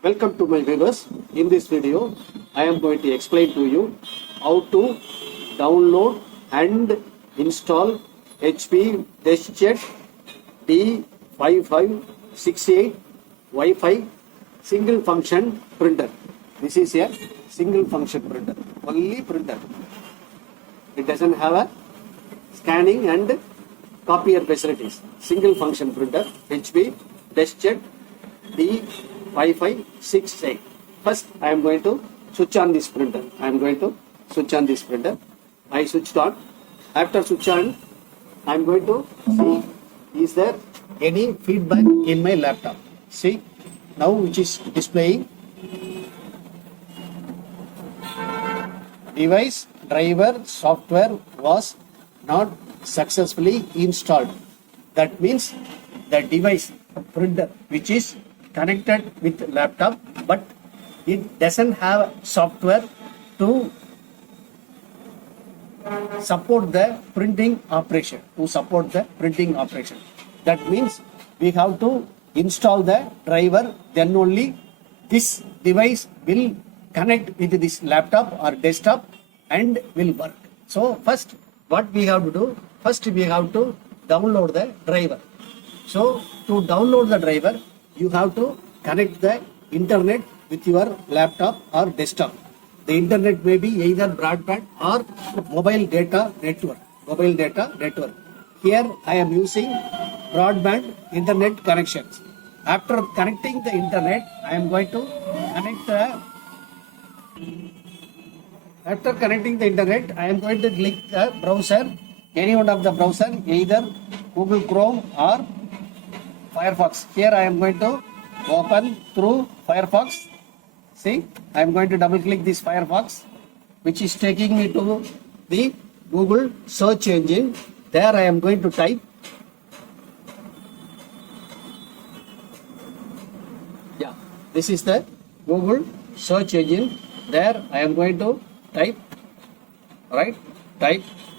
Welcome to my viewers. In this video, I am going to explain to you how to download and install HP DeskJet D5568 Wi-Fi single function printer. This is a single function printer, only printer. It doesn't have a scanning and copier facilities. Single function printer, HP DeskJet D5568. First, I am going to switch on this printer. I switched on. After switch on, I am going to see is there any feedback in my laptop. See now which is displaying device driver software was not successfully installed. That means the device printer which is connected with laptop, but it doesn't have software to support the printing operation. That means we have to install the driver, then only this device will connect with this laptop or desktop and will work. So first what we have to do, first we have to download the driver. So to download the driver, you have to connect the internet with your laptop or desktop. The internet may be either broadband or mobile data network. Here I am using broadband internet connections. After connecting the internet, I am going to connect after connecting the internet, I am going to click the browser, any one of the browser, either Google Chrome or Firefox. Here I am going to open through Firefox. See, I am going to double click this Firefox, which is taking me to the Google search engine. There I am going to type. Yeah, this is the Google search engine. There I am going to type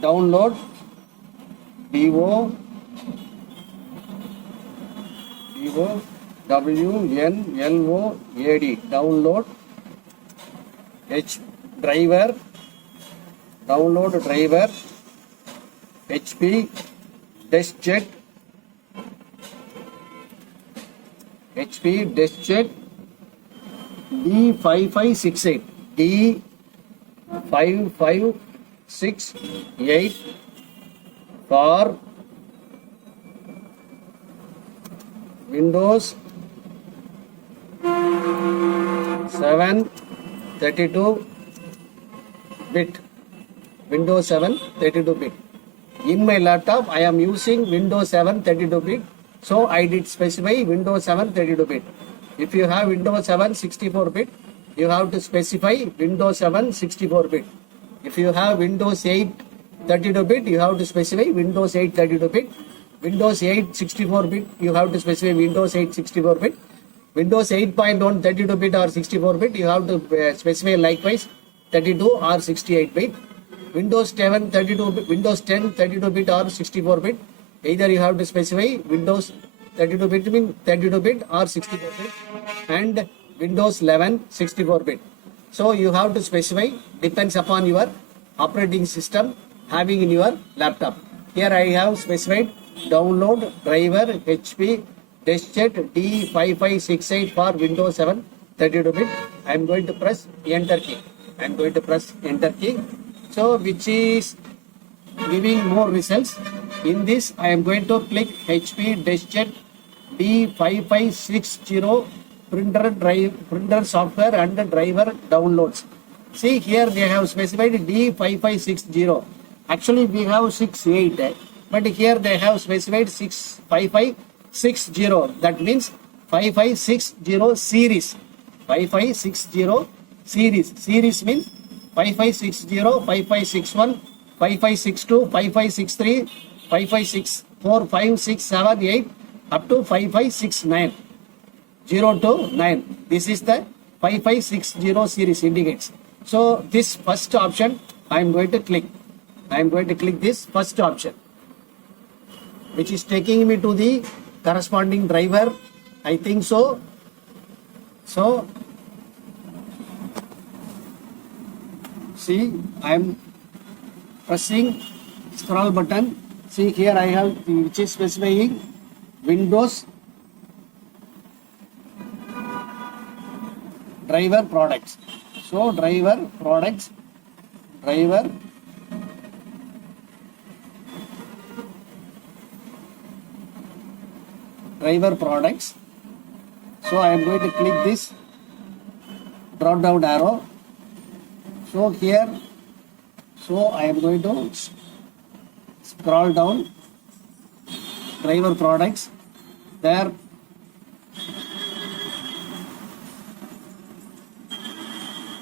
download DOWNLOAD download driver HP DeskJet D5568 D5568 for Windows 7 32-bit. Windows 7 32-bit. In my laptop, I am using Windows 7 32-bit. So I did specify Windows 7 32-bit. If you have Windows 7 64-bit, you have to specify Windows 7 64-bit. If you have Windows 8 32-bit, you have to specify Windows 8 32-bit. Windows 8 64-bit, you have to specify Windows 8 64-bit. Windows 8.1 32-bit or 64-bit, you have to specify likewise 32 or 68-bit. Windows 10 32-bit or 64-bit, either you have to specify Windows 32-bit or 64-bit, and Windows 11 64-bit. So you have to specify, depends upon your operating system having in your laptop. Here I have specified download driver HP DeskJet D5568 for Windows 7 32-bit. I am going to press enter key. So which is giving more results. In this I am going to click HP DeskJet D5560 printer software and driver downloads. See, here they have specified D5560. Actually we have 68, but here they have specified 5560. That means 5560 series. 5560 series. Series means 5560, 5561, 5562, 5563, 5564, 5, 6, 7, 8 up to 5569. 0 to 9. This is the 5560 series indicates. So this first option I am going to click. This first option, which is taking me to the corresponding driver. I think so. So see, I am pressing scroll button. See here I have which is specifying Windows driver products. So driver products, driver products. So I am going to click this drop down arrow. So here, so I am going to scroll down driver products. There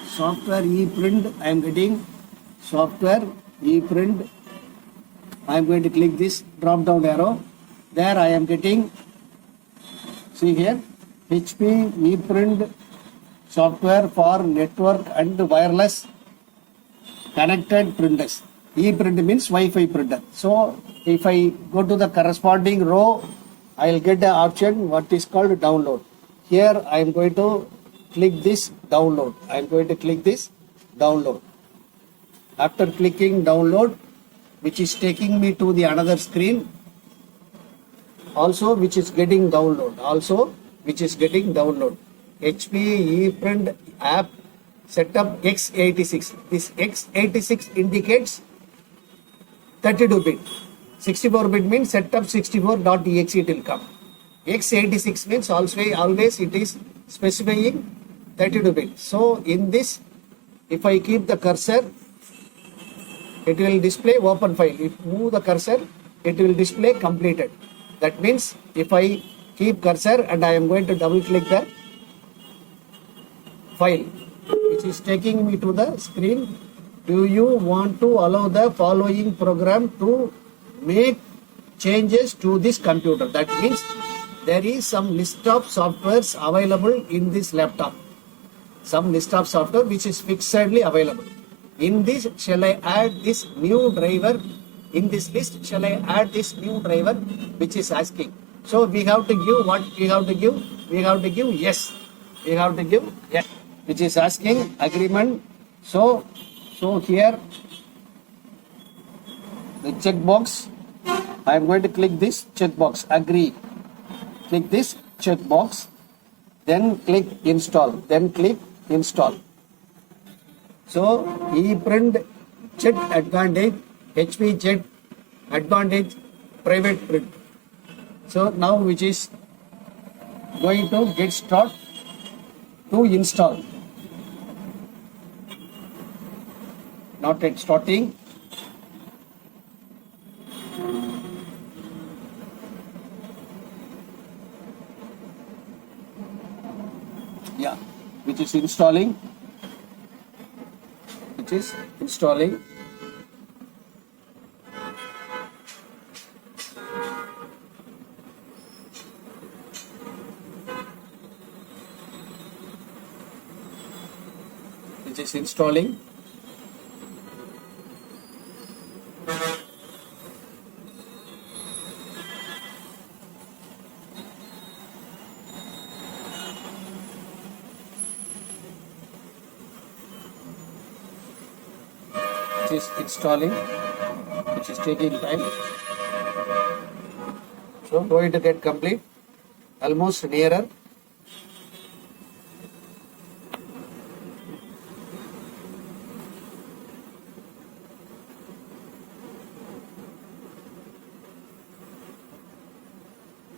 software ePrint, I am getting software ePrint. I am going to click this drop down arrow. There I am getting, see here, HP ePrint software for network and wireless connected printers. ePrint means Wi-Fi printer. So if I go to the corresponding row, I will get the option what is called download. Here I am going to click this download. I am going to click this download. After clicking download, which is taking me to the another screen, also which is getting download. HP ePrint app setup x86. This x86 indicates 32-bit. 64-bit means setup 64.exe it will come. x86 means always it is specifying 32-bit. So in this, if I keep the cursor, it will display open file. If move the cursor, it will display completed. That means if I keep cursor and I am going to double click the file, which is taking me to the screen. Do you want to allow the following program to make changes to this computer? That means there is some list of softwares available in this laptop. Some list of software which is fixedly available. In this, shall I add this new driver? In this list, shall I add this new driver? Which is asking. So we have to give what we have to give. We have to give yes. We have to give yes. Which is asking agreement. So here the checkbox. I am going to click this checkbox. Agree. Click this checkbox. Then click install. Then click install. So ePrint Jet Advantage, HP Jet Advantage private print. So now which is going to get start to install. Not yet starting. Yeah, which is installing. Which is installing. Which is installing. Is installing, which is taking time. So going to get complete, almost nearer.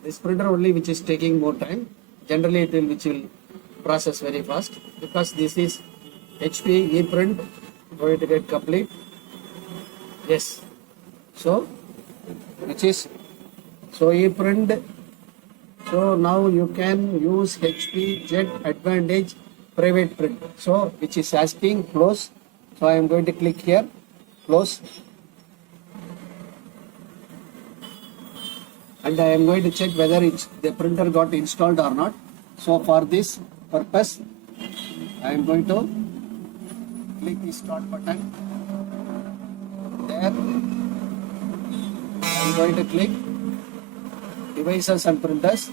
This printer only which is taking more time. Generally it will which will process very fast because this is HP ePrint. Going to get complete. Yes. So which is so ePrint. So now you can use HP Jet Advantage private print. So which is asking close. So I am going to click here, close. And I am going to check whether the printer got installed or not. So for this purpose, I am going to click the start button. There, I am going to click devices and printers.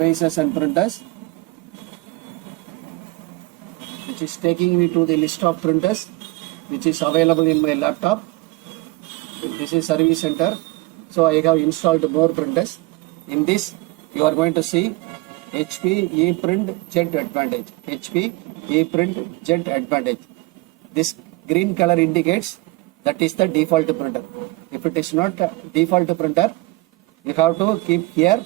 devices and printers, which is taking me to the list of printers which is available in my laptop. This is service center. So I have installed more printers. In this, you are going to see HP ePrint Jet Advantage. HP ePrint Jet Advantage. This green color indicates that is the default printer. If it is not default printer, you have to keep here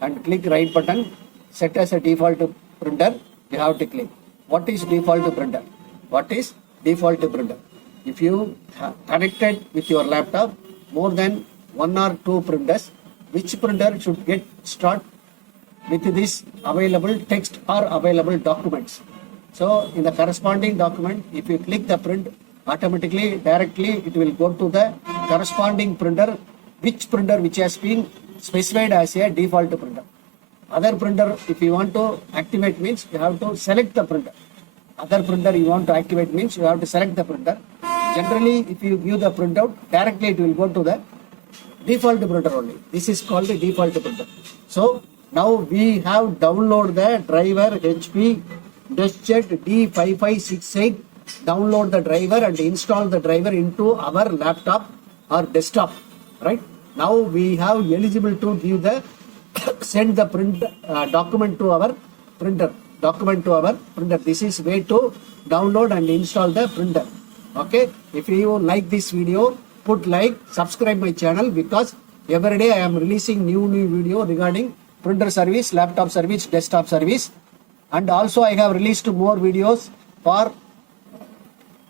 and click right button, set as a default printer. You have to click. What is default printer? What is default printer? If you have connected with your laptop more than 1 or 2 printers, which printer should get start with this available text or available documents? So in the corresponding document, if you click the print, automatically directly it will go to the corresponding printer, which has been specified as a default printer. Other printer, if you want to activate, means you have to select the printer. Other printer you want to activate means you have to select the printer. Generally, if you view the printout, directly it will go to the default printer only. This is called the default printer. So now we have downloaded the driver HP DeskJet D5568. Download the driver and install the driver into our laptop or desktop. Right now we have eligible to give the send the print document to our printer. This is way to download and install the printer. Okay, if you like this video, put like, subscribe my channel, because every day I am releasing new video regarding printer service, laptop service, desktop service, and also I have released more videos for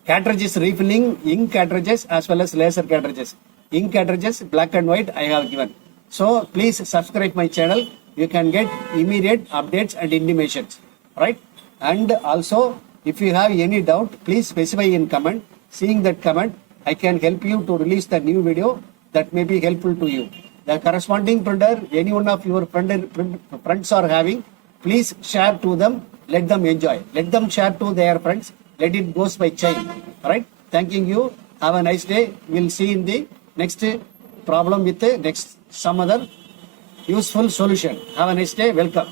cartridges refilling, ink cartridges as well as laser cartridges. Ink cartridges, black and white, I have given. So please subscribe my channel. You can get immediate updates and intimations, right? And also, if you have any doubt, please specify in comment. Seeing that comment, I can help you to release the new video that may be helpful to you. The corresponding printer, any one of your friends are having, please share to them. Let them enjoy. Let them share to their friends. Let it goes by chain. Right? Thanking you. Have a nice day. We'll see in the next problem with the next some other useful solution. Have a nice day. Welcome.